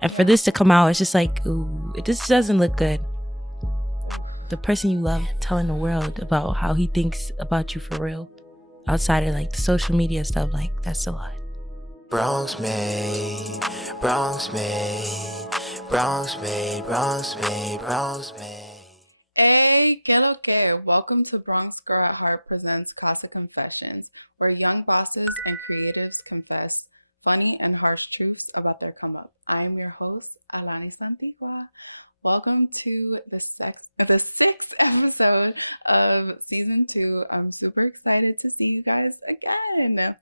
And for this to come out, it's just like, ooh, it just doesn't look good. The person you love telling the world about how he thinks about you for real, outside of like the social media stuff, like that's a lot. Bronx made, Bronx made, Bronx made, Bronx made, Bronx made. Hey, que lo que? Welcome to Bronx Girl at Heart presents Casa Confessions, where young bosses and creatives confess funny and harsh truths about their come up. I'm your host, Alanis. Welcome to the sixth episode of season 2. I'm super excited to see you guys again.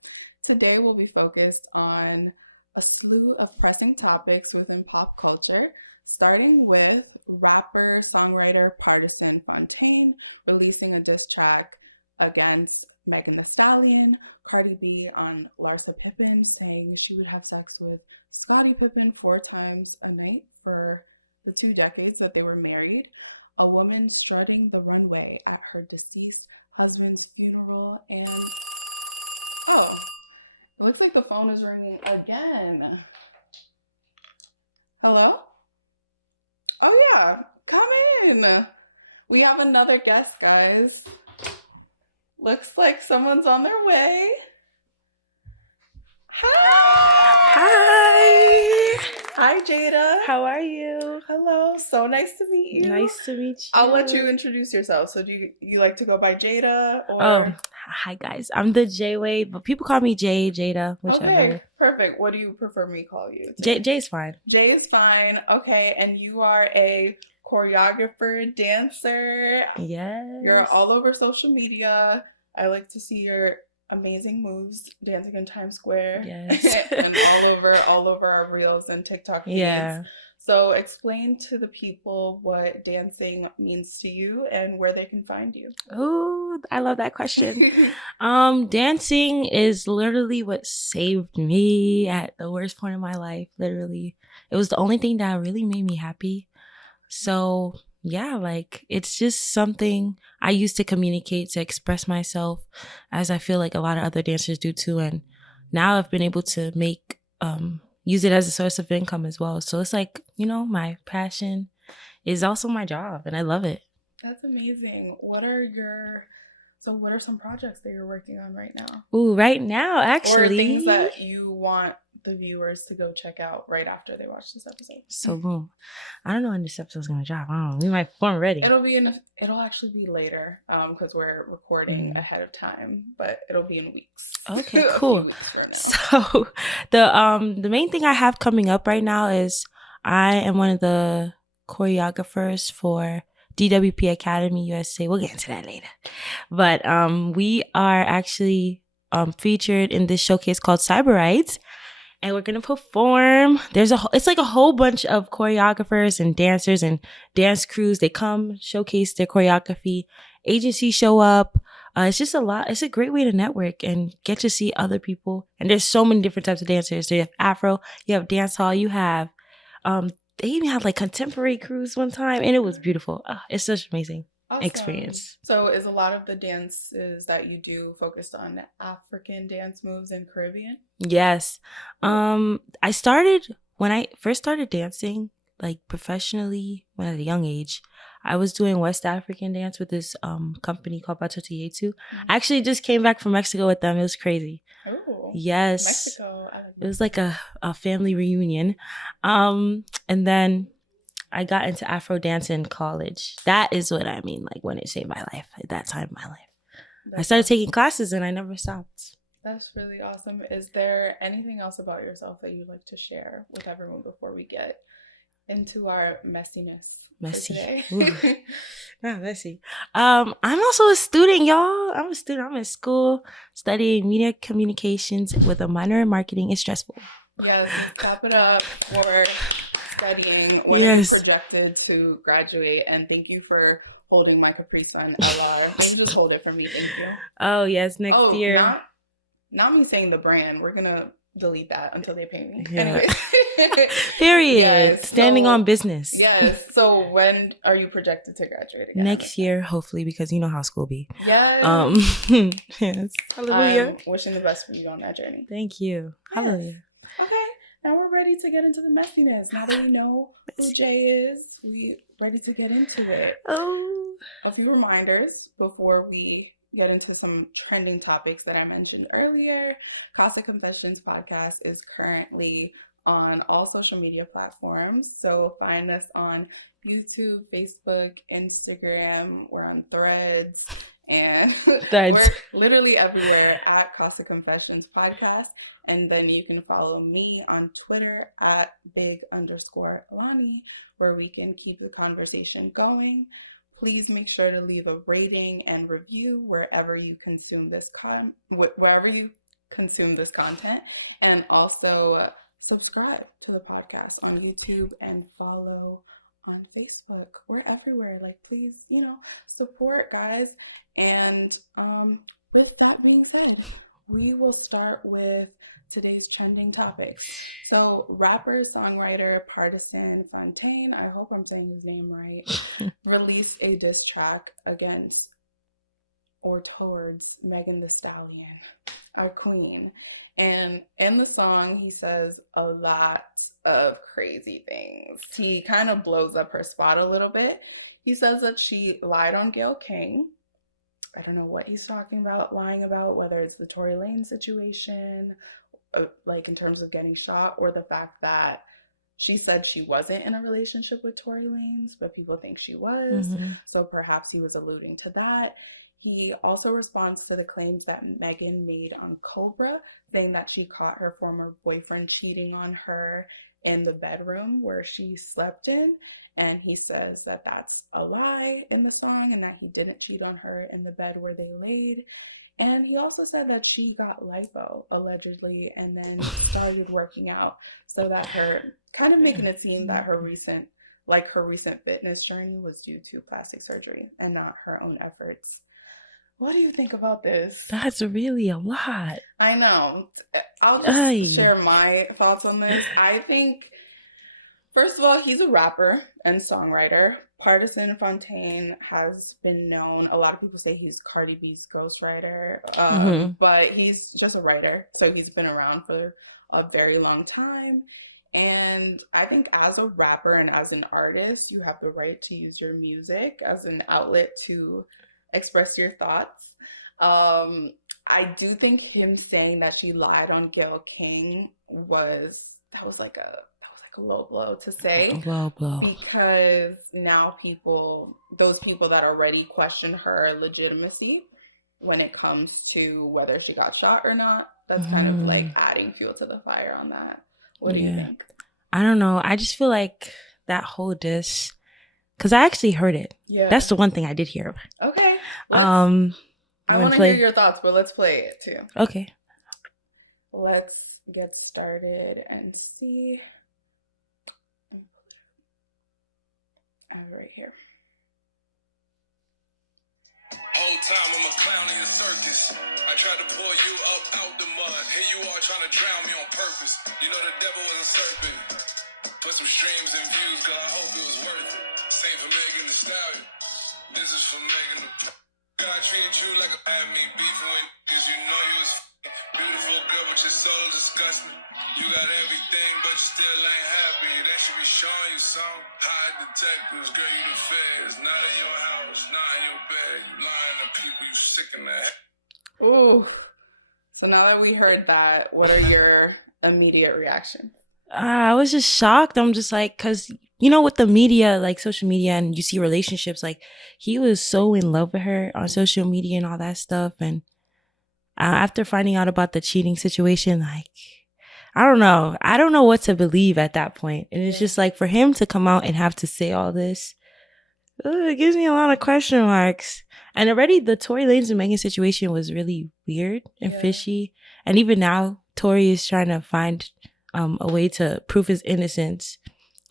Today we'll be focused on a slew of pressing topics within pop culture, starting with rapper, songwriter Pardison Fontaine releasing a diss track against Megan Thee Stallion, Cardi B on Larsa Pippen saying she would have sex with Scottie Pippen 4 times a night for the 2 decades that they were married, a woman strutting the runway at her deceased husband's funeral, and oh, it looks like the phone is ringing again. Hello? Oh yeah, come in. We have another guest, guys. Looks like someone's on their way. Hi. Hi, Jada. How are you? Hello. So nice to meet you. Nice to meet you. I'll let you introduce yourself. So do you like to go by Jada or? Oh, hi guys. I'm the J-Way, but people call me Jay, Jada, whichever. Okay, perfect. What do you prefer me call you? Jay's fine. Jay is fine. Okay, and you are a choreographer, dancer. Yes. You're all over social media. I like to see your amazing moves dancing in Times Square. Yes. And all over our reels and TikTok feeds. Yeah. So explain to the people what dancing means to you and where they can find you. Oh, I love that question. Dancing is literally what saved me at the worst point of my life. Literally, it was the only thing that really made me happy. So yeah, like it's just something I used to communicate, to express myself, as I feel like a lot of other dancers do too. And now I've been able to use it as a source of income as well. So it's like, my passion is also my job and I love it. That's amazing. What are some projects that you're working on right now? Ooh, right now, actually. Or things that you want the viewers to go check out right after they watch this episode. So boom. I don't know when this episode's gonna drop. I don't know. We might form ready. It'll actually be later, because we're recording ahead of time, but it'll be in weeks. Okay, cool. So the main thing I have coming up right now is I am one of the choreographers for DWP Academy USA. We'll get into that later. But we are actually featured in this showcase called Cyberites. And we're gonna perform. It's like a whole bunch of choreographers and dancers and dance crews. They come showcase their choreography. Agencies show up. It's just a lot. It's a great way to network and get to see other people. And there's so many different types of dancers. So you have Afro, you have dance hall, you have they even had like contemporary crews one time, and it was beautiful. It's such an amazing experience. So is a lot of the dances that you do focused on African dance moves and Caribbean? Yes. When I first started dancing like professionally when at a young age, I was doing West African dance with this company called Batoto Yetu. I actually just came back from Mexico with them. It was crazy. Oh, yes. Mexico. It was like a family reunion. And then I got into Afro dance in college. That is what I mean, like when it saved my life at that time in my life. I started taking classes and I never stopped. That's really awesome. Is there anything else about yourself that you'd like to share with everyone before we get into our messiness? Messy. Not messy. I'm also a student, y'all. I'm a student. I'm in school studying media communications with a minor in marketing. It's stressful. Yes, clap it up for studying. When are you projected to graduate? And thank you for holding my Capri Sun LR. Can you just hold it for me? Thank you. Oh yes, next year. Not me saying the brand. We're gonna delete that until they pay me. Yeah. Anyways. Period. Yes, standing on business. Yes. So when are you projected to graduate again? Next year, hopefully, because you know how school be. Yes. Yes. Hallelujah. I'm wishing the best for you on that journey. Thank you. Yes. Hallelujah. Okay. Now we're ready to get into the messiness. Now that we know who Jay is, we ready to get into it. Oh. A few reminders before we get into some trending topics that I mentioned earlier. Casa Confessions podcast is currently on all social media platforms. So find us on YouTube, Facebook, Instagram. We're on Threads. And we're literally everywhere at Casa Confessions podcast. And then you can follow me on Twitter at @big_Alani, where we can keep the conversation going. Please make sure to leave a rating and review wherever you consume this content, and also subscribe to the podcast on YouTube and follow on Facebook. We're everywhere. Like, please, support, guys. And with that being said, we will start with today's trending topics. So, rapper, songwriter, Partisan Fontaine, I hope I'm saying his name right, released a diss track against or towards Megan Thee Stallion, our queen. And in the song, he says a lot of crazy things. He kind of blows up her spot a little bit. He says that she lied on Gayle King. I don't know what he's talking about, lying about, whether it's the Tory Lanez situation, like in terms of getting shot, or the fact that she said she wasn't in a relationship with Tory Lanez, but people think she was. Mm-hmm. So perhaps he was alluding to that. He also responds to the claims that Megan made on Cobra, saying that she caught her former boyfriend cheating on her in the bedroom where she slept in. And he says that that's a lie in the song and that he didn't cheat on her in the bed where they laid. And he also said that she got lipo, allegedly, and then started working out, so that her, kind of making it seem that her recent fitness journey was due to plastic surgery and not her own efforts. What do you think about this? That's really a lot. I know. I'll just share my thoughts on this. I think, first of all, he's a rapper and songwriter. Partisan Fontaine has been known. A lot of people say he's Cardi B's ghostwriter, but he's just a writer. So he's been around for a very long time. And I think as a rapper and as an artist, you have the right to use your music as an outlet to express your thoughts. I do think him saying that she lied on Gayle King was like a low blow to say. A low blow. Because now those people that already question her legitimacy when it comes to whether she got shot or not, that's kind of like adding fuel to the fire on that. What do you think? I don't know. I just feel like that whole diss, because I actually heard it. Yeah. That's the one thing I did hear. Okay. I want to hear your thoughts, but let's play it too. Okay. Let's get started and see. I have it right here. Whole time I'm a clown in the circus. I tried to pull you up out the mud. Here you are trying to drown me on purpose. You know the devil was a serpent. Put some streams and views, cause I hope it was worth it. Same for Megan Thee Stallion. This is for Megan Thee. God treated you like a had me beefing with cause you know you was beautiful girl, but your soul is disgusting. You got everything, but you still ain't happy. That should be showing you some. Hide detectives, girl, you the feds. Not in your house, not in your bed. You lying to people, you sick in the head. Ooh. So now that we heard that, what are your immediate reactions? I was just shocked. I'm just like, because, with the media, like social media, and you see relationships, like he was so in love with her on social media and all that stuff. And after finding out about the cheating situation, like, I don't know what to believe at that point. And it's just like, for him to come out and have to say all this, it gives me a lot of question marks. And already the Tory Lanez and Megan situation was really weird and fishy. And even now, Tory is trying to find a way to prove his innocence.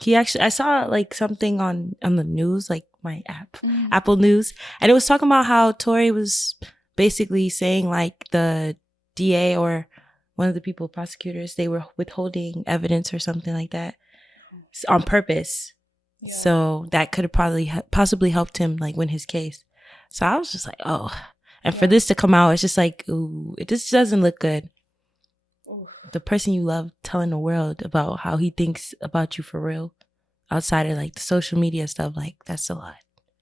I saw like something on the news, like my app, Apple News, and it was talking about how Tory was basically saying like the DA or one of the prosecutors, they were withholding evidence or something like that on purpose. Yeah. So that could have possibly helped him like win his case. So I was just like, oh. And for this to come out, it's just like, ooh, it just doesn't look good. the person you love telling the world about how he thinks about you for real, outside of like the social media stuff, like that's a lot.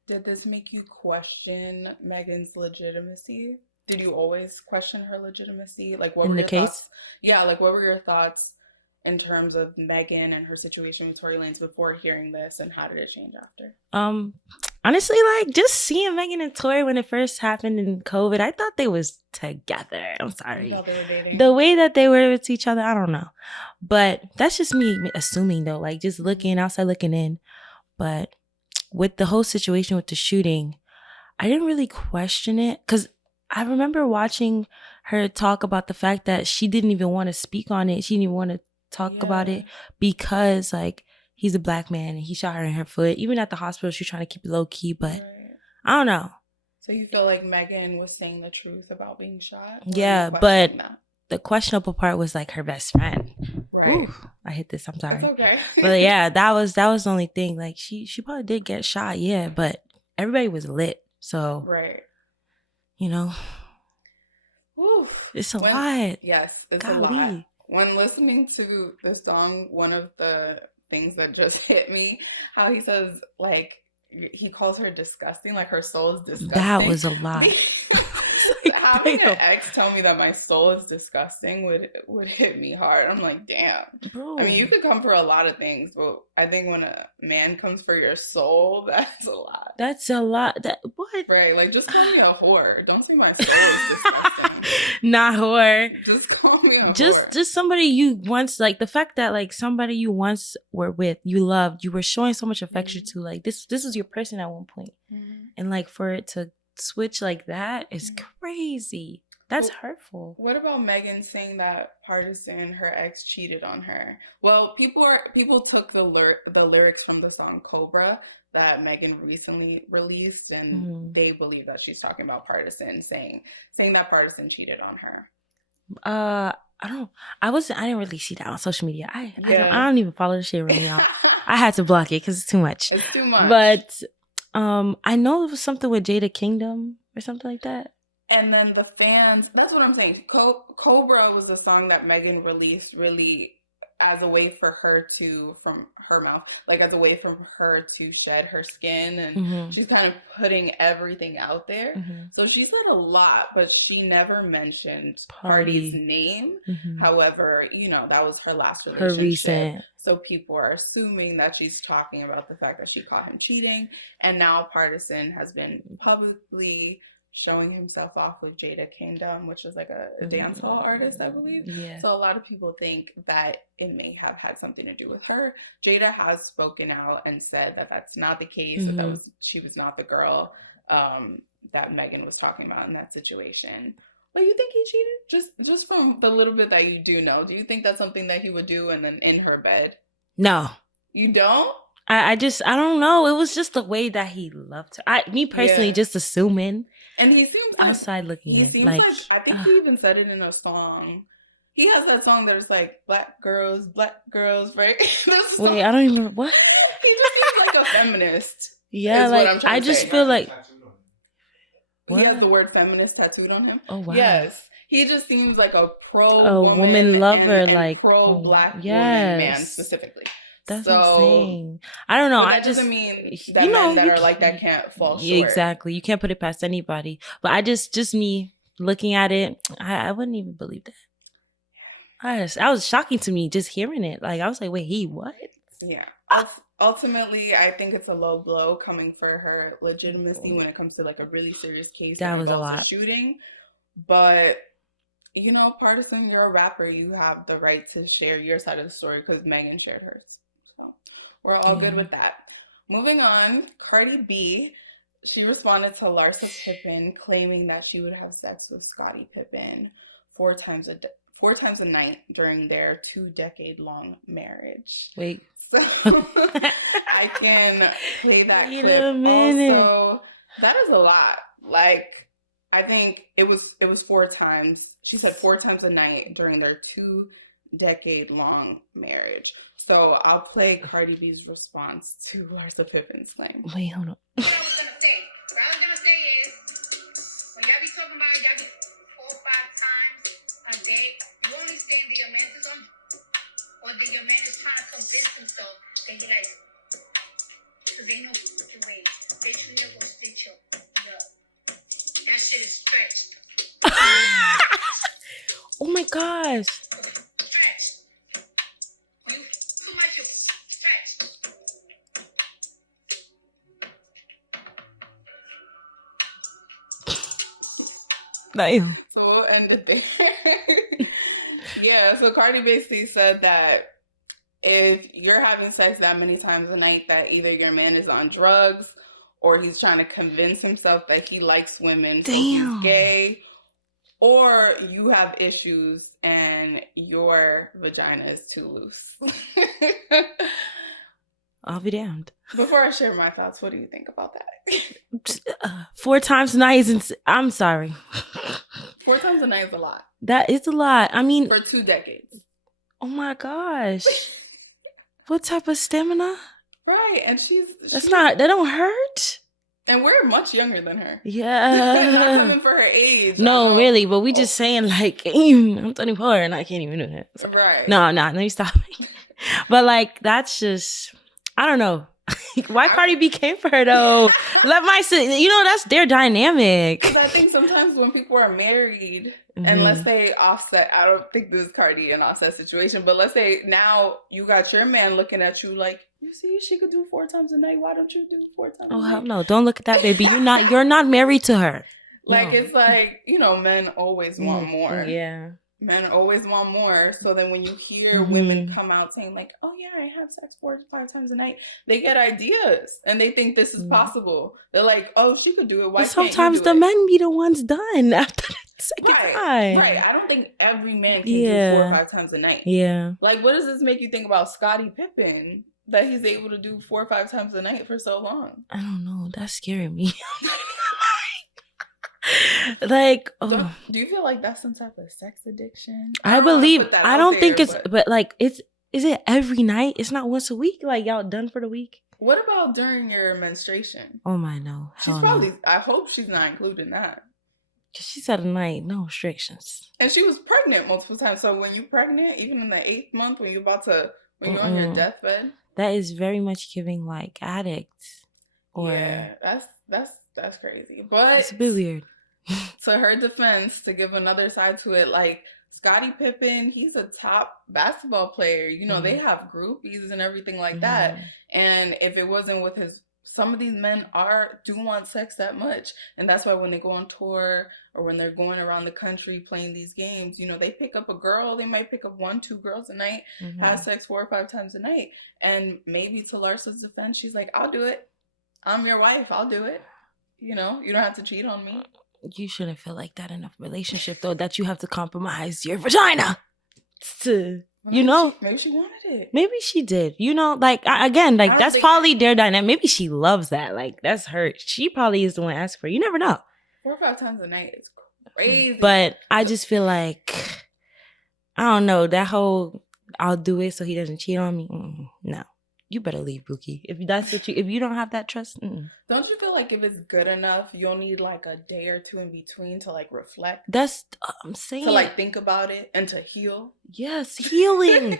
Did this make you question Megan's legitimacy? Did you always question her legitimacy? Like, what In were the your case, thoughts? Yeah, like, what were your thoughts in terms of Megan and her situation with Tory Lanez before hearing this, and how did it change after? honestly, like just seeing Megan and Tory when it first happened in COVID, I thought they was together. I'm You sorry. thought they were dating? The way that they were with each other, I don't know. But that's just me assuming though, like just looking outside looking in. But with the whole situation with the shooting, I didn't really question it because I remember watching her talk about the fact that she didn't even want to speak on it. She didn't even want to talk about it because like he's a black man and he shot her in her foot. Even at the hospital, she's trying to keep it low key, but Right. I don't know. So you feel like Megan was saying the truth about being shot? Or Yeah, you but questioning that? the questionable part was like her best friend. Right. Ooh, I hit this. I'm sorry. It's okay. But yeah, that was the only thing. Like she probably did get shot, yeah, but everybody was lit. So Right. you know, Whew. it's a lot. Yes, it's a lot. Golly. When listening to the song, one of the things that just hit me, how he says, like, he calls her disgusting, like her soul is disgusting. That was a lot. Having an ex tell me that my soul is disgusting would hit me hard. I'm like, damn. Bro. I mean, you could come for a lot of things, but I think when a man comes for your soul, that's a lot. That's a lot. That what? Right, like just call me a whore. Don't say my soul is disgusting. Not whore. Just call me a whore. Just somebody you once, like the fact that like somebody you once were with, you loved, you were showing so much affection to, like this is your person at one point. And like for it to switch like that is crazy. That's hurtful. What about Megan saying that Partisan, her ex, cheated on her? Well, people took the lyrics from the song Cobra that Megan recently released, and they believe that she's talking about Partisan, saying that Partisan cheated on her. I didn't really see that on social media. I don't even follow the shit really out. I had to block it because it's too much. It's too much. But I know it was something with Jada Kingdom or something like that. And then the fans, that's what I'm saying. Cobra was a song that Megan released really as a way for her to, from her mouth, like as a way for her to shed her skin. And she's kind of putting everything out there. So she said a lot, but she never mentioned Party's name. However, you know, that was her last relationship. Her recent. So people are assuming that she's talking about the fact that she caught him cheating. And now Partisan has been publicly showing himself off with Jada Kingdom, which is like a dance hall artist, I believe. Yeah. So a lot of people think that it may have had something to do with her. Jada has spoken out and said that that's not the case, that she was not the girl that Megan was talking about in that situation. But you think he cheated? Just from the little bit that you do know, do you think that's something that he would do and then in her bed? No. You don't? I don't know. It was just the way that he loved her. Me personally, just assuming. And he seems like, outside looking in. Seems like I think he even said it in a song. He has that song that's like black girls, right? Wait, I don't even what? He just seems like a feminist. Yeah, like I just feel like he has the word feminist tattooed on him. Oh wow. Yes. He just seems like a woman lover, and like pro black woman man specifically. That's insane. I don't know. That doesn't mean that men that are like that can't fall short. Exactly. You can't put it past anybody. But I just me looking at it, I wouldn't even believe that. I was shocking to me just hearing it. Like I was like, wait, he what? Yeah. Ultimately, I think it's a low blow coming for her legitimacy when it comes to like a really serious case that was a lot. Shooting. But you know, Partisan, you're a rapper. You have the right to share your side of the story because Megan shared hers. So we're all good with that. Moving on, Cardi B, she responded to Larsa Pippen claiming that she would have sex with Scottie Pippen four times a night during their 2-decade-long marriage. Wait. So I can play that clip. Also, that is a lot. Like, I think it was 4 times. She said 4 times a night during their 2-decade-long marriage. So I'll play Cardi B's response to Larsa Pippen's claim. Wait, hold on. What I was gonna say is, when y'all be talking about y'all be 4 or 5 times a day, you only stay in the mental or that your man is trying to convince himself that he like, because ain't no fucking way that you never gonna stitch up. That shit is stretched. Oh my gosh. Stretched. When you too much, you stretched. Damn. So we'll end it there. Yeah, so Cardi basically said that if you're having sex that many times a night, that either your man is on drugs or he's trying to convince himself that he likes women, so he's gay, or you have issues and your vagina is too loose. I'll be damned. Before I share my thoughts, what do you think about that? 4 times a night is I'm sorry. 4 times a night is a lot. That is a lot. I mean, For 2 decades. oh my gosh. What type of stamina? Right, and that don't hurt. And we're much younger than her. Yeah. Not even for her age. No, really, but we just saying like, I'm 24 and I can't even do that. So, right. No, let me stop. But like, that's just, I don't know. Why Cardi B came for her though? That's their dynamic. Because I think sometimes when people are married, and let's say Offset, I don't think this is Cardi and Offset situation, but let's say now you got your man looking at you like, you see, she could do 4 times a night. Why don't you do 4 times a night? Oh, hell no. Don't look at that, baby. You're not married to her. Like, No. it's like, men always want more. Yeah. Men always want more. So then when you hear women come out saying like, oh yeah, I have sex 4 to 5 times a night, they get ideas and they think this is possible. They're like, oh, she could do it. Why can't you do it? Sometimes the men be the ones done after the second time. Right. I don't think every man can do 4 or 5 times a night. Yeah. Like, what does this make you think about Scottie Pippen that he's able to do 4 or 5 times a night for so long? I don't know. That's scaring me. Like, do you feel like that's some type of sex addiction? I don't think it's, but like, is it every night? It's not once a week? Like, y'all done for the week? What about during your menstruation? Oh my, no. She's probably, I hope she's not including that. Because she said a night, no restrictions. And she was pregnant multiple times. So when you're pregnant, even in the 8th month, when you're on your deathbed. That is very much giving like addicts. Yeah, that's crazy. But it's a bit weird. To her defense, to give another side to it, like Scottie Pippen, he's a top basketball player. They have groupies and everything like that. And if it wasn't with some of these men do want sex that much. And that's why when they go on tour or when they're going around the country playing these games, they pick up a girl. They might pick up 1, 2 girls a night, have sex 4 or 5 times a night. And maybe to Larsa's defense, she's like, I'll do it. I'm your wife. I'll do it. You don't have to cheat on me. You shouldn't feel like that in a relationship, though, that you have to compromise your vagina to, Maybe she wanted it. Maybe she did. That's probably their dynamic. Maybe she loves that. Like, that's her. She probably is the one asking for it. You never know. 4 or 5 times a night is crazy. But I just feel like, I don't know, that whole, I'll do it so he doesn't cheat on me. No. You better leave, Bookie. If you don't have that trust. Don't you feel like if it's good enough, you'll need like a day or 2 in between to like reflect? That's I'm saying. To like think about it and to heal. Yes, healing.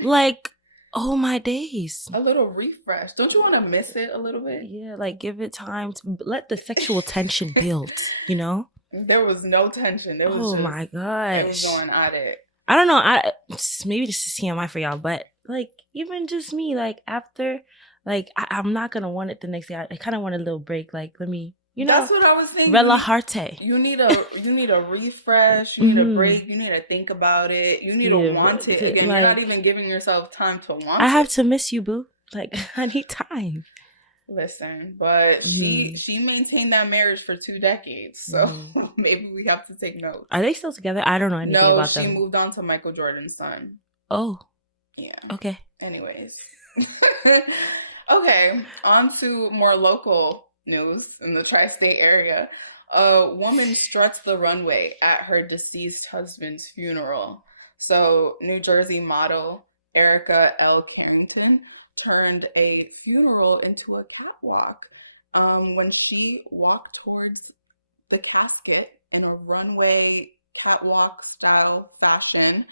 Like, oh my days. A little refresh. Don't you want to miss it a little bit? Yeah, like give it time to let the sexual tension build. There was no tension. There was my gosh. It was going at it. I don't know. Maybe this is TMI for y'all, but like even just me, like after, like I'm not gonna want it the next day. I kind of want a little break. Like let me, That's what I was thinking. Relajarte. You need a refresh. You need a break. You need to think about it. You need to want it again. You're not even giving yourself time to want it. I have to miss you, boo. Like I need time. Listen, but she maintained that marriage for 2 decades, so maybe we have to take note. Are they still together? I don't know anything about them. No, she moved on to Michael Jordan's son. Oh. Yeah. Okay. Anyways. Okay, on to more local news in the tri-state area. A woman struts the runway at her deceased husband's funeral. So, New Jersey model Erica L. Carrington turned a funeral into a catwalk when she walked towards the casket in a runway catwalk style fashion.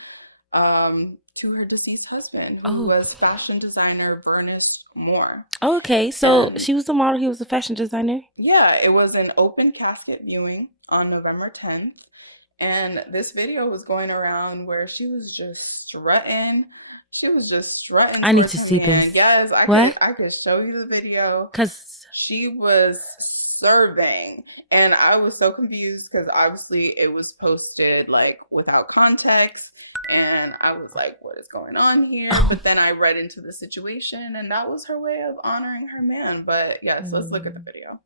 to her deceased husband, who Oh. was fashion designer Bernice Moore. Okay, so And she was the model. He was the fashion designer. yeah, it was an open casket viewing on November 10th. And this video was going around where she was just strutting. She was just strutting I need towards to her see man. this. Yes, What? I could show you the video. Cause She was serving, and I was so confused because obviously it was posted like without context, and I was like, what is going on here? But then I read into the situation, and that was her way of honoring her man. But yes, let's look at the video.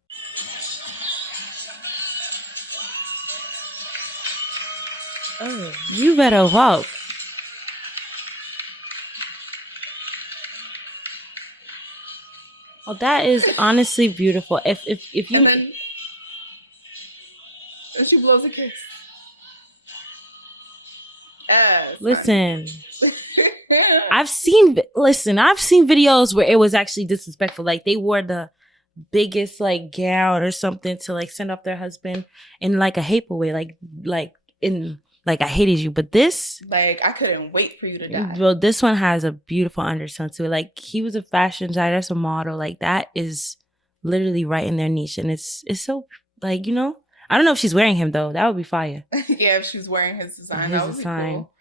oh, you better walk. Oh, that is honestly beautiful. If you And then and she blows a kiss. Yes, listen, honey. I've seen videos where it was actually disrespectful. Like they wore the biggest like gown or something to like send off their husband in like a hateful way, like in like I hated you. But this, Like I couldn't wait for you to die. well, this one has a beautiful undertone to it. Like he was a fashion designer, that's a model. Like that is literally right in their niche, and it's so like I don't know if she's wearing him though. That would be fire. Yeah, if she's wearing his design, His that would be design. cool.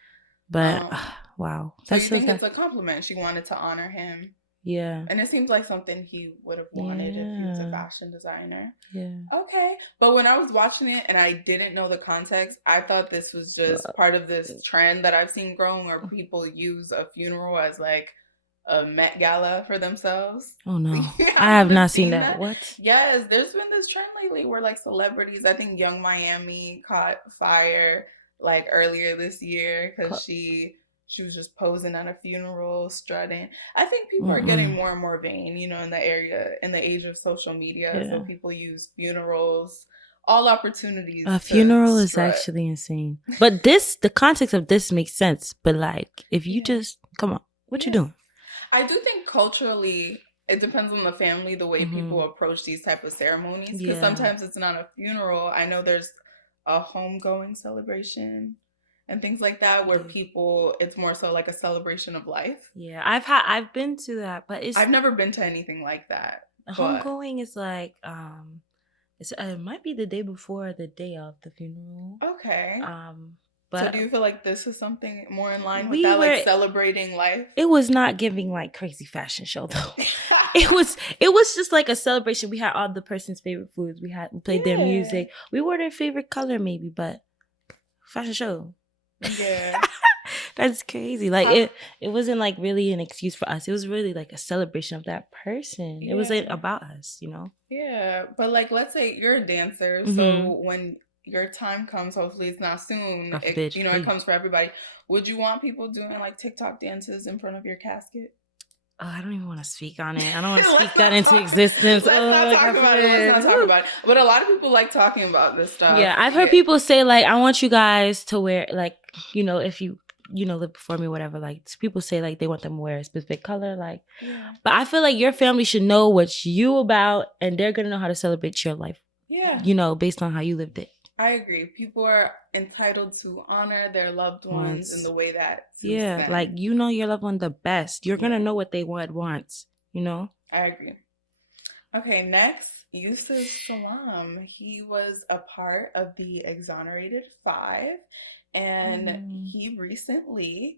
But wow, So you that's think so it's sad. a compliment? She wanted to honor him, Yeah, and it seems like something he would have wanted if he was a Yeah. fashion designer. yeah. Okay, but when I was watching it and I didn't know the context, I thought this was just part of this trend that I've seen growing, where people use a funeral as like a Met Gala for themselves. Oh no, Yeah, I have not seen that. What? Yes, there's been this trend lately where like celebrities, I think Young Miami caught fire like earlier this year because she was just posing at a funeral, strutting. I think people are getting more and more vain, in the age of social media. So Yeah. people use funerals, all opportunities. A to funeral is strut. actually insane. But the context of this makes sense. But like, if you just come on, what you doing? I do think culturally it depends on the family, the way Mhm. people approach these type of ceremonies. Because Yeah. sometimes it's not a funeral. I know there's a homegoing celebration and things like that where people, it's more so like a celebration of life. Yeah, I've been to that, but I've never been to anything like that. But homegoing is like it might be the day before or the day of the funeral. okay. But So do you feel like this is something more in line with we that, like were- celebrating life? it was not giving like crazy fashion show though. It was just like a celebration. We had all the person's favorite foods. We played their music. We wore their favorite color maybe, but fashion show. Yeah. That's crazy. Like it wasn't like really an excuse for us. It was really like a celebration of that person. It wasn't about us, Yeah, but like let's say you're a dancer, Mhm. so when your time comes, hopefully it's not soon. God It, forbid, it please. comes for everybody. Would you want people doing like TikTok dances in front of your casket? Oh, I don't even want to speak on it. I don't want to Let's speak that not into talk- existence. Let's not talk God about it. Let's not forbid. talk about it. But a lot of people like talking about this stuff. Yeah, I've heard people say like, I want you guys to wear like, if you live before me, whatever. Like people say like they want them to wear a specific color, like. Yeah. But I feel like your family should know what you about, and they're gonna know how to celebrate your life. Yeah. Based on how you lived it. I agree. People are entitled to honor their loved ones in the way that suits them. like your loved one the best. You're gonna know what they wants. I agree. Okay, next, Yusuf Salam. He was a part of the Exonerated Five, and he recently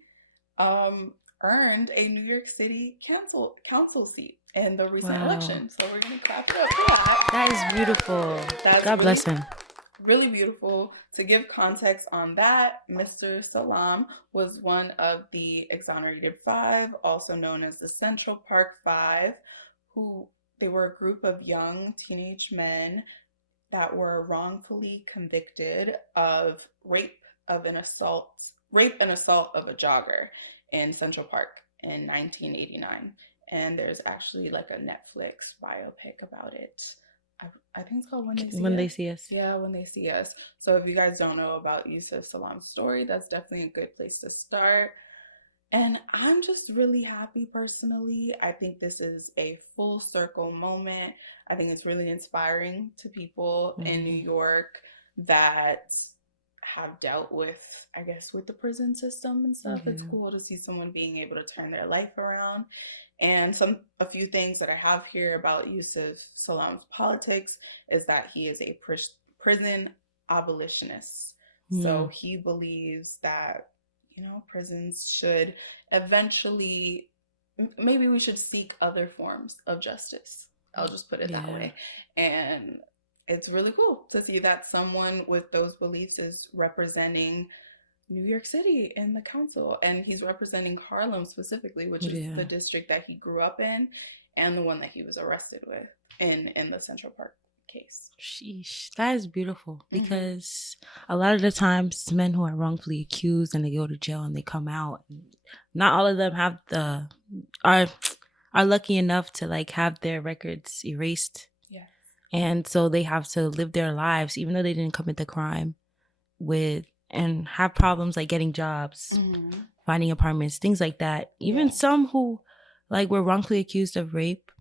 earned a New York City council seat in the recent election. So we're gonna clap it up for that. That is beautiful. That's God bless him. Really beautiful. To give context on that, Mr. Salam was one of the Exonerated Five, also known as the Central Park Five, they were a group of young teenage men that were wrongfully convicted of rape and assault of a jogger in Central Park in 1989. And there's actually like a Netflix biopic about it. I think it's called When They See Us. Yeah, When They See Us. So if you guys don't know about Yusuf Salam's story, that's definitely a good place to start. And I'm just really happy personally. I think this is a full circle moment. I think it's really inspiring to people in New York that have dealt with, I guess, with the prison system and stuff. It's cool to see someone being able to turn their life around. And a few things that I have here about Yusuf Salam's politics is that he is a prison abolitionist. So he believes that, prisons should eventually, maybe we should seek other forms of justice. I'll just put it that way. And it's really cool to see that someone with those beliefs is representing New York City in the council, and he's representing Harlem specifically, which is the district that he grew up in and the one that he was arrested with in the Central Park case. Sheesh, that is beautiful, because a lot of the times men who are wrongfully accused and they go to jail and they come out, not all of them have are lucky enough to like have their records erased. Yeah. And so they have to live their lives even though they didn't commit the crime and have problems like getting jobs, finding apartments, things like that. Even some who like were wrongfully accused of rape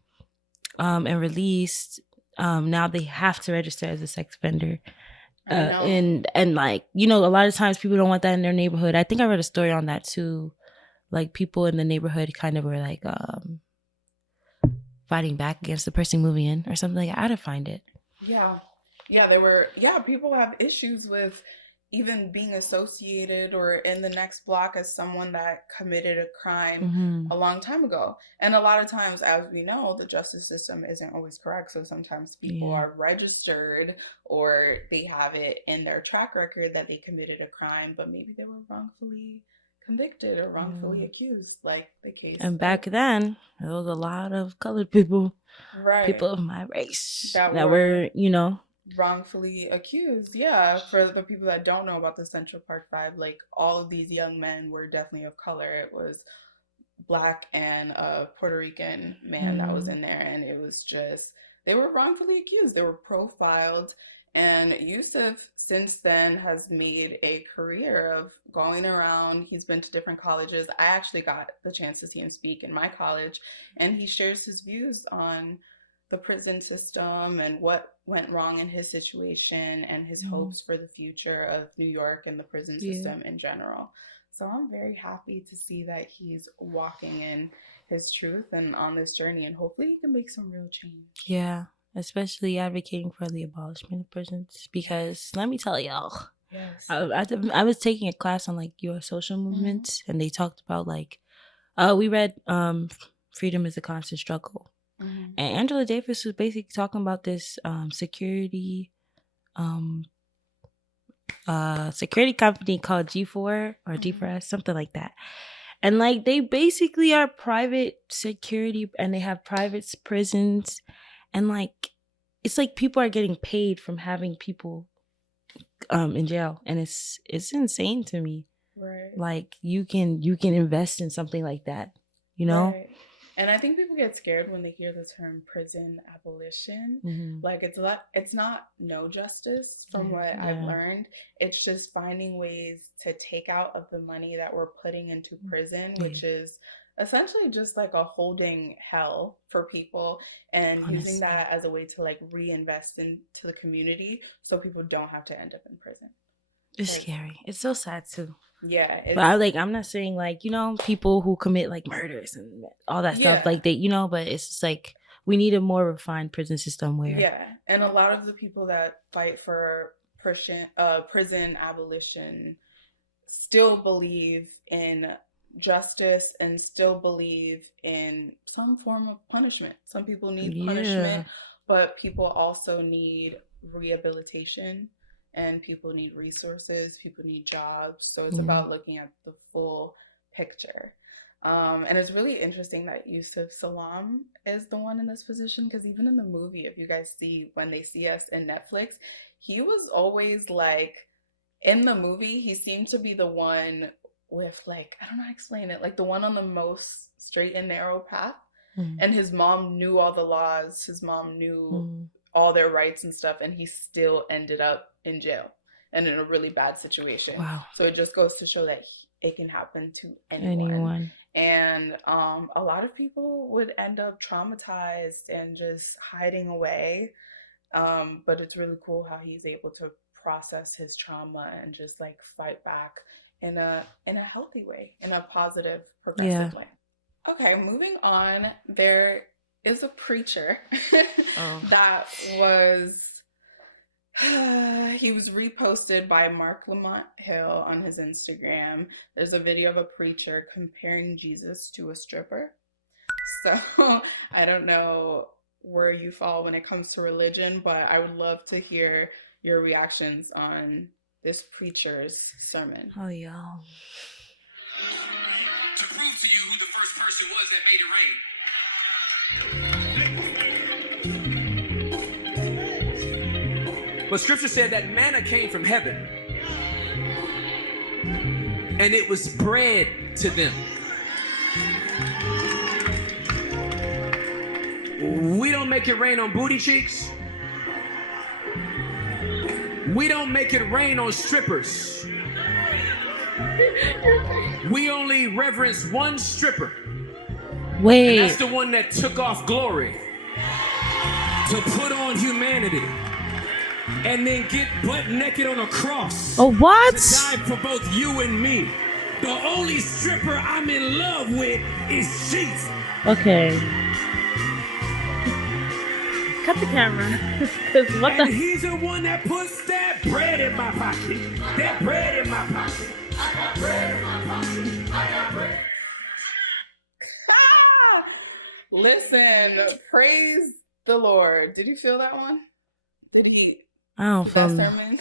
and released, now they have to register as a sex offender. And like, a lot of times people don't want that in their neighborhood. I think I read a story on that too. Like people in the neighborhood kind of were like fighting back against the person moving in or something like that. I had to find it. People have issues with even being associated or in the next block as someone that committed a crime a long time ago. And a lot of times, as we know, the justice system isn't always correct. So sometimes people are registered or they have it in their track record that they committed a crime, but maybe they were wrongfully convicted or wrongfully accused, like the case. And back then, there was a lot of colored people, people of my race that were, wrongfully accused. For the people that don't know about the Central Park Five, like all of these young men were definitely of color. It was Black and a Puerto Rican man that was in there, and it was just, they were wrongfully accused, they were profiled. And Yusuf since then has made a career of going around. He's been to different colleges. I actually got the chance to see him speak in my college, and he shares his views on the prison system and what went wrong in his situation and his hopes for the future of New York and the prison system in general. So I'm very happy to see that he's walking in his truth and on this journey, and hopefully he can make some real change. Yeah, especially advocating for the abolishment of prisons, because let me tell y'all, I was taking a class on like U.S. social movements, and they talked about like, we read Freedom is a Constant Struggle. And Angela Davis was basically talking about this security company called G4 or G4S, something like that. And like they basically are private security, and they have private prisons, and like it's like people are getting paid from having people in jail, and it's insane to me. Right. Like you can invest in something like that, Right. And I think people get scared when they hear the term prison abolition. Like it's not no justice from what I've learned. It's just finding ways to take out of the money that we're putting into prison, which is essentially just like a holding hell for people, and using that as a way to like reinvest into the community so people don't have to end up in prison. It's scary. It's so sad too. Yeah. But I'm not saying like, people who commit like murders and all that stuff, like they, but it's just like we need a more refined prison system where. Yeah. And a lot of the people that fight for prison abolition still believe in justice and still believe in some form of punishment. Some people need punishment, but people also need rehabilitation. And people need resources, people need jobs. So it's about looking at the full picture. And it's really interesting that Yusuf Salam is the one in this position, because even in the movie, if you guys see when they see us in Netflix, he was always like, in the movie, he seemed to be the one with like, I don't know how to explain it, like the one on the most straight and narrow path. And his mom knew all the laws. His mom knew all their rights and stuff, and he still ended up in jail and in a really bad situation. Wow. So it just goes to show that it can happen to anyone. And a lot of people would end up traumatized and just hiding away. But it's really cool how he's able to process his trauma and just like fight back in a healthy way, in a positive, progressive way. Okay, moving on. There is a preacher that was he was reposted by Mark Lamont Hill on his Instagram. There's a video of a preacher comparing Jesus to a stripper. So I don't know where you fall when it comes to religion, but I would love to hear your reactions on this preacher's sermon. Oh, yeah. To prove to you who the first person was that made it rain. But scripture said that manna came from heaven, and it was bread to them. We don't make it rain on booty cheeks. We don't make it rain on strippers. We only reverence one stripper. Wait. And that's the one that took off glory to put on humanity and then get butt naked on a cross. Oh, what? To die for both you and me. The only stripper I'm in love with is Jesus. Okay. Cut the camera. And he's the one that puts that bread in my pocket. That bread in my pocket. I got bread in my pocket. I got bread. Listen, praise the Lord. Did you feel that one? Did he? I don't feel that sermon?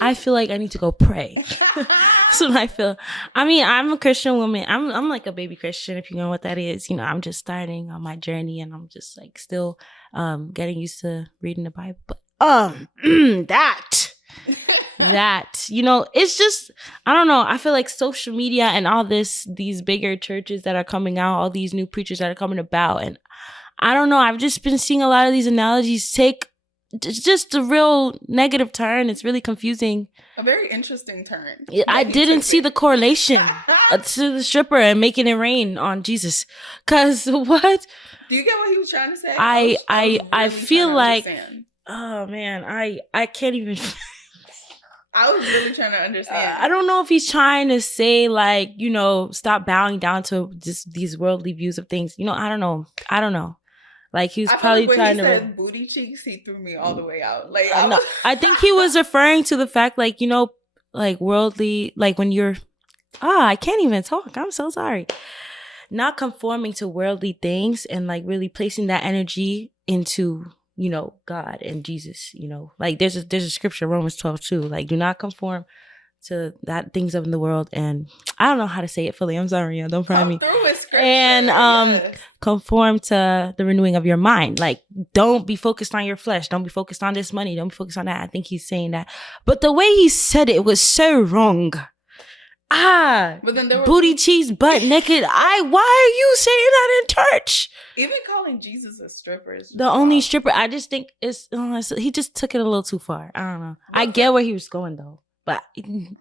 I feel like I need to go pray. That's what I feel. I mean, I'm a Christian woman. I'm like a baby Christian, if you know what that is. You know, I'm just starting on my journey, and I'm just like still getting used to reading the Bible. But that, you know, it's just, I don't know. I feel like social media and all these bigger churches that are coming out, all these new preachers that are coming about, and I don't know. I've just been seeing a lot of these analogies take just a real negative turn. It's really confusing. A very interesting turn. I didn't see the correlation to the stripper and making it rain on Jesus. Cause what? Do you get what he was trying to say? I feel like, oh man, I can't even. I was really trying to understand. I don't know if he's trying to say like, you know, stop bowing down to just these worldly views of things. You know, I don't know. Like he was probably trying to. When he said booty cheeks, he threw me all the way out. Like I think he was referring to the fact, like, you know, like worldly, like when you're, I can't even talk. I'm so sorry. Not conforming to worldly things and like really placing that energy into, you know, God and Jesus. You know, like there's a scripture, Romans 12:2. Like, do not conform to that things of the world, and I don't know how to say it fully. I'm sorry, y'all. Don't fry me. And conform to the renewing of your mind. Like, don't be focused on your flesh. Don't be focused on this money. Don't be focused on that. I think he's saying that, but the way he said it was so wrong. But then there were booty cheeks, butt naked. Why are you saying that in church? Even calling Jesus a stripper is the only stripper. I just think he just took it a little too far. I don't know. I get where he was going though. But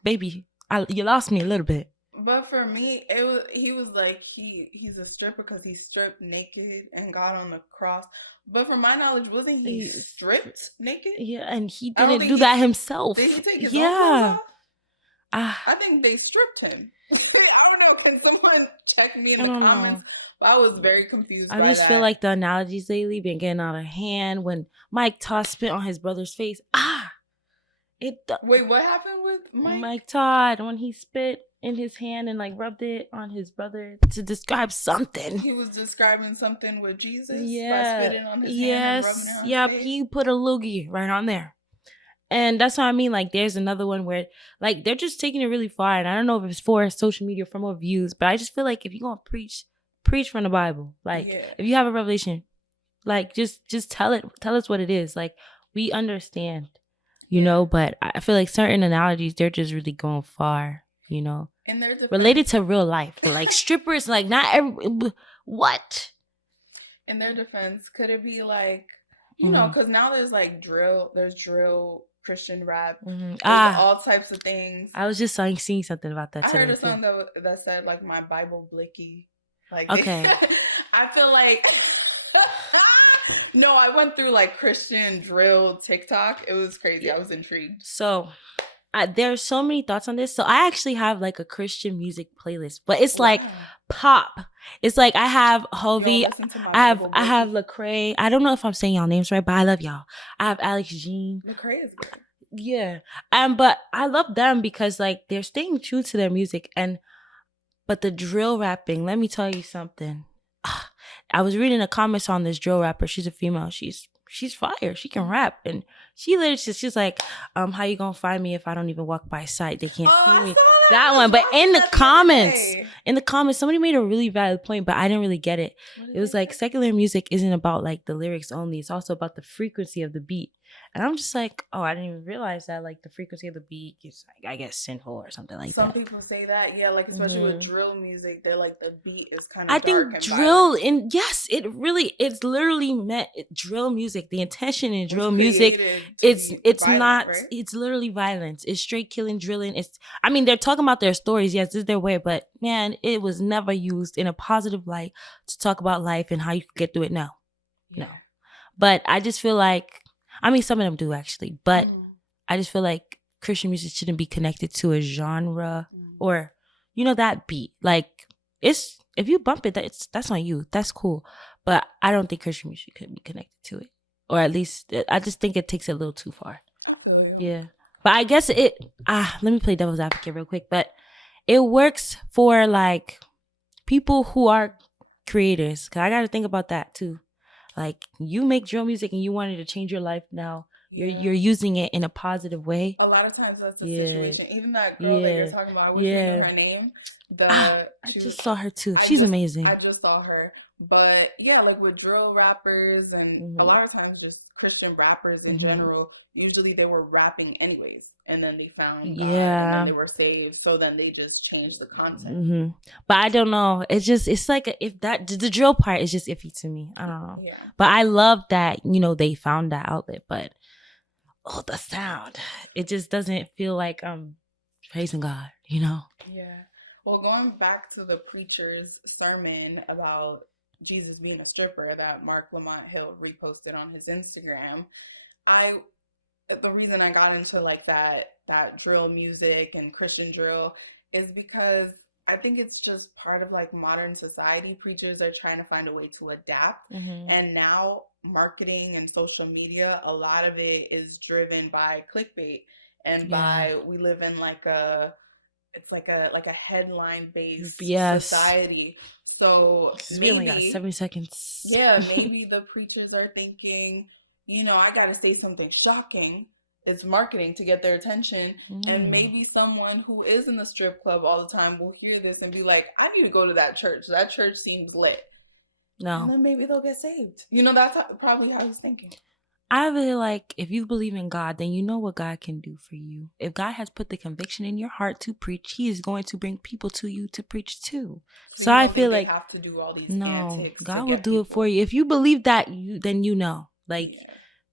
baby, you lost me a little bit. But for me, he was like he's a stripper because he stripped naked and got on the cross. But from my knowledge, wasn't he stripped naked? Yeah, and he didn't do that himself. Did he take his own clothes off? I think they stripped him. I don't know. Can someone check me in the comments? But I was very confused. I just feel like the analogies lately been getting out of hand. When Mike Todd spit on his brother's face, Wait, what happened with Mike Todd when he spit in his hand and like rubbed it on his brother to describe something? He was describing something with Jesus. Yeah. By spitting on his hand and rubbing it on his face. He put a loogie right on there. And that's what I mean. Like, there's another one where like they're just taking it really far. And I don't know if it's for social media, for more views, but I just feel like if you're gonna preach from the Bible. Like, if you have a revelation, like just tell us what it is. Like, we understand. You know, but I feel like certain analogies, they're just really going far, you know, and they're related to real life. But like strippers, like what? In their defense, could it be like, you know, because now there's like drill, Christian rap, all types of things. I was just seeing something about that today. I heard a song that said like my Bible blicky. Like, okay. I feel like No, I went through like Christian drill TikTok. It was crazy. I was intrigued. So there's so many thoughts on this. So I actually have like a Christian music playlist, but it's like Wow. pop. It's like I have Y'all Hovey, listen to my I have Lecrae. I don't know if I'm saying y'all names right, but I love y'all. I have Alex Jean. Lecrae is good. Yeah. But I love them because like they're staying true to their music. But the drill rapping, let me tell you something. I was reading the comments on this drill rapper. She's a female. She's fire. She can rap. And she literally she's like, how you gonna find me if I don't even walk by sight? They can't see me. That one. But in the comments, somebody made a really valid point, but I didn't really get it. It was like secular music isn't about like the lyrics only. It's also about the frequency of the beat. And I'm just like, oh, I didn't even realize that like the frequency of the beat is like, I guess, sinful or something like that. Some people say that, yeah, like especially with drill music, they're like the beat is kind I of dark think and drill violent. and yes, it's literally meant drill music. The intention in drill music, it's violent, not, right? it's literally violence. It's straight killing, drilling. I mean, they're talking about their stories. Yes, this is their way, but man, it was never used in a positive light to talk about life and how you could get through it. No. But I just feel like, I mean, some of them do actually, but I just feel like Christian music shouldn't be connected to a genre or, that beat. Like, if you bump it, that's on you. That's cool. But I don't think Christian music could be connected to it. Or at least, I just think it takes it a little too far. Yeah. But I guess let me play devil's advocate real quick. But it works for, like, people who are creators. Because I got to think about that, too. Like, you make drill music and you wanted to change your life now. You're using it in a positive way. A lot of times that's the situation. Even that girl that you're talking about, I wish I knew her name. I just saw her too. She's amazing. I just saw her. But yeah, like with drill rappers and a lot of times just Christian rappers in general, usually they were rapping anyways. And then they found God and then they were saved. So then they just changed the content. But I don't know. It's like if that the drill part is just iffy to me. I don't know. Yeah. But I love that, they found that outlet. But the sound. It just doesn't feel like I'm praising God, Yeah. Well, going back to the preacher's sermon about Jesus being a stripper that Mark Lamont Hill reposted on his Instagram, the reason I got into like that drill music and Christian drill is because I think it's just part of like modern society. Preachers are trying to find a way to adapt. And now marketing and social media, a lot of it is driven by clickbait and by we live in like a headline based society. So we only got 70 seconds. Yeah, maybe the preachers are thinking, I got to say something shocking. It's marketing to get their attention. And maybe someone who is in the strip club all the time will hear this and be like, I need to go to that church. That church seems lit. No. And then maybe they'll get saved. That's probably how he's thinking. I really like, if you believe in God, then you know what God can do for you. If God has put the conviction in your heart to preach, he is going to bring people to you to preach too. So I feel like, have to do all these antics. God will do it for you. If you believe that, then Like,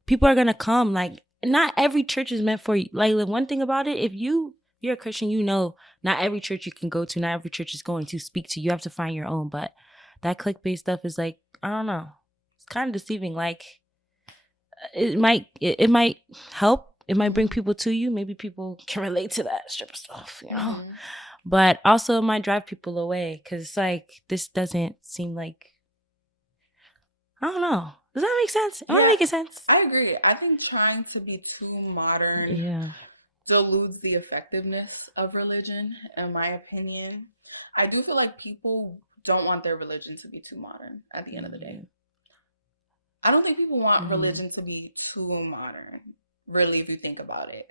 people are going to come. Like, not every church is meant for you. Like, the one thing about it, if you're a Christian, not every church you can go to, not every church is going to speak to you. You have to find your own. But that clickbait stuff is like, I don't know. It's kind of deceiving. Like, it might help. It might bring people to you. Maybe people can relate to that strip stuff, But also it might drive people away because it's like, this doesn't seem like, I don't know. Does that make sense? Am I making sense? I agree. I think trying to be too modern dilutes the effectiveness of religion, in my opinion. I do feel like people don't want their religion to be too modern at the end of the day. I don't think people want religion to be too modern, really, if you think about it.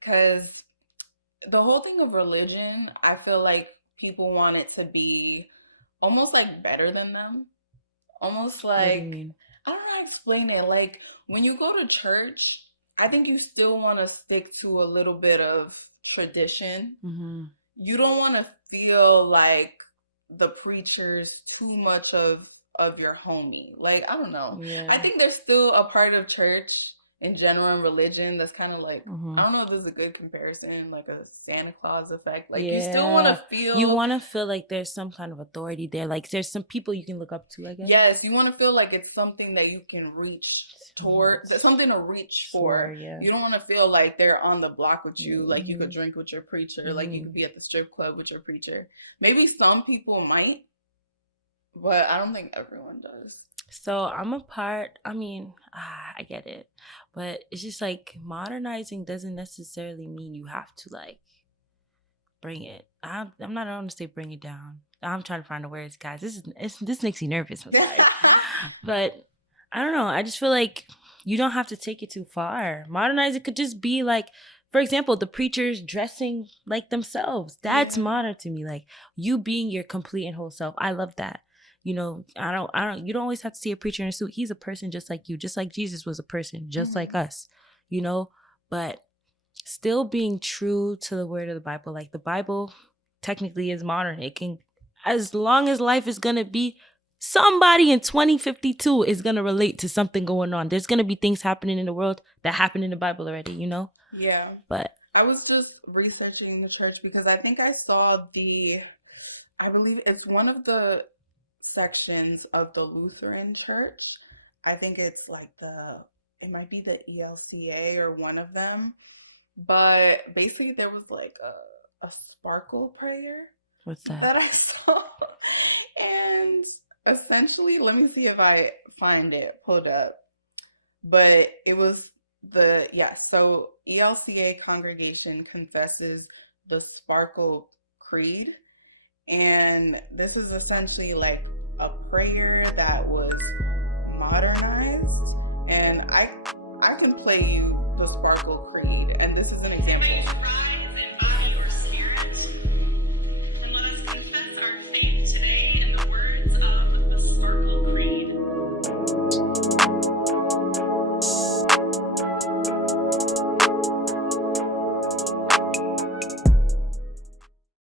Because the whole thing of religion, I feel like people want it to be almost like better than them. Almost like, I don't know how to explain it. Like, when you go to church, I think you still want to stick to a little bit of tradition. You don't want to feel like the preacher's too much of your homie. Like, I don't know. I think there's still a part of church in general in religion, that's kind of like, Mm-hmm. I don't know if this is a good comparison, like a Santa Claus effect. Like, Yeah. you still want to feel... You want to feel like there's some kind of authority there. Like, there's some people you can look up to, I guess. Yes, you want to feel like it's something that you can reach toward, something to reach for. Yeah. You don't want to feel like they're on the block with you, like you could drink with your preacher, like you could be at the strip club with your preacher. Maybe some people might, but I don't think everyone does. So I'm a part, I mean, I get it, but it's just like modernizing doesn't necessarily mean you have to like bring it. I don't want to say bring it down. I'm trying to find the words, guys. This makes me nervous. I'm sorry. But I don't know. I just feel like you don't have to take it too far. Modernize it could just be like, for example, the preachers dressing like themselves. That's modern to me. Like you being your complete and whole self. I love that. You know, I don't, you don't always have to see a preacher in a suit. He's a person just like you, just like Jesus was a person, just like us, you know, but still being true to the word of the Bible. Like the Bible technically is modern. It can, as long as life is going to be, somebody in 2052 is going to relate to something going on. There's going to be things happening in the world that happened in the Bible already, you know? Yeah. But I was just researching the church because I think I saw I believe it's one of the sections of the Lutheran church. I think it's like it might be the ELCA or one of them. But basically there was like a sparkle prayer. What's that? That I saw. And essentially, let me see if I find it pulled up. But it was so ELCA congregation confesses the Sparkle Creed. And this is essentially like a prayer that was modernized. And I can play you the Sparkle Creed, and this is an example.